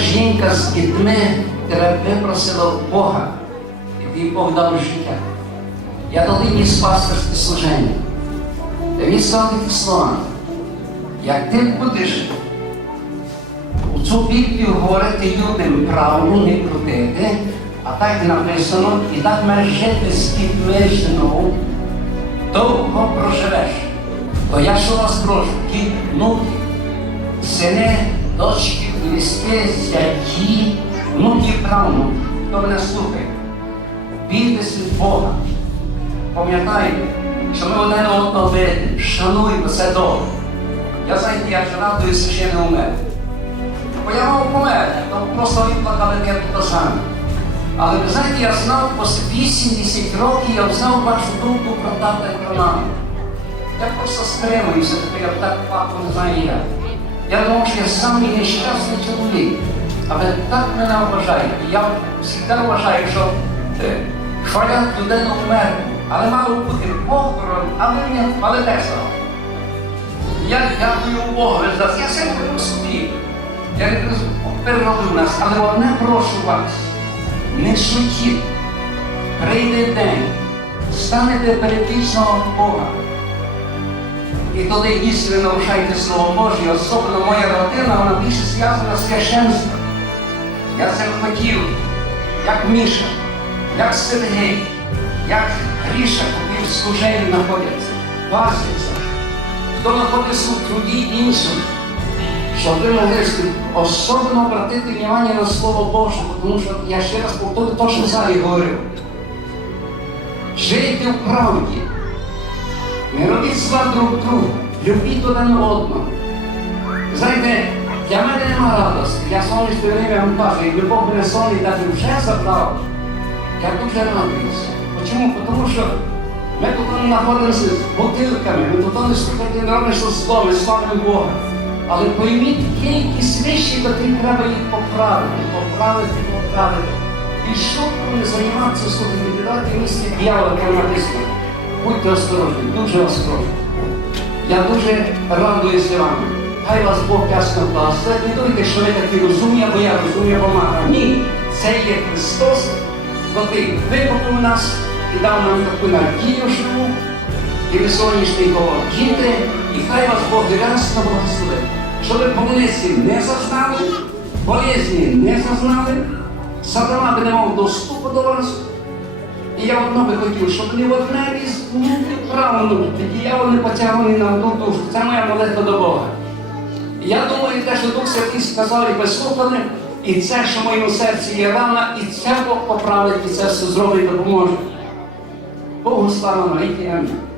жінка з дітьми тебе випросила в Бога, тобі Бог дав життя. Я дали їй пасторське служення. Та він сказав такі слова. Як ти будеш у цю Біблію говорити людям правду, не крутити, а так написано, і так маєш жити з дітьми жінок, довго проживеш. То я що вас прошу, ті внуки, сини, дочки, близькі, зяті, внуки, правнуки, хто мене слухає, бійтесь від Бога. Пам'ятайте, що ми один одного видимо, шануємо це добре. Я знаєте, я ж радуюся, що я не умер. Бо я мав померти, то просто відплакали я тут саме. Але ви знаєте, я знав, після 80 років я знав вашу думку про тата і про маму. Я просто стримуюся, тепер я так папу не знаю. Я думав, що я самий нещасний чоловік. Але так мене вважають. І я завжди вважаю, що е, хвалять людину вмер, але мало бути похорон, але не але не стало. Я дякую Богу за. Я все говорю собі. Я переробив нас, але одне прошу вас, не шутіть. Прийде день, станете перед вічного Бога. І тоді дійсно нарушайте Слово Боже, особливо моя родина, вона більше зв'язана з священством. Я це хотів, як Міша, як Сергій, як Гріша, які в служенні знаходяться, пасуться, хто знаходиться у труді іншим, щоб ви могли особливо обратити внимание на Слово Боже, тому що я ще раз повторю те, що залі говорив. Жийте в правді. Не робіть зла друг другу, любіть один одного. Знаєте, для мене нема радості. Я сонячне время вам кажу, і любов мене сон і навіть вже забрав. Я дуже радуюся. Чому? Тому що ми тут знаходимося з бутилками, ми тут не слухати не робимо, зло, ми славимо Бога. Але пойміть, є якісь речі, які треба їх поправити, поправити, поправити. І що не займатися слухати, віддати місце дьявола написано. Будьте осторожні, дуже осторожні. Я дуже радуюся вам. Хай вас Бог ясно благословить. Не думайте, що ви такі розумні, або я розумію, або мама. Ні, це є Христос, який викупив нас і дав нам таку надію живу, і ви сонячний діти, і хай вас Бог ясно благословить. Щоб ви болезні не зазнали, болезні не зазнали, сатана би не мав доступу до вас. І я одно би хотів, щоб не в одне із правнуків діяло не потягнули на одну душу. Це моя молитва до Бога. Я думаю, те, що Дух Святий сказав і послухали, і це, що в моєму серці є рана, і це Бог поправить, і це все зробить, допоможе. Богу слава навіки. Амінь.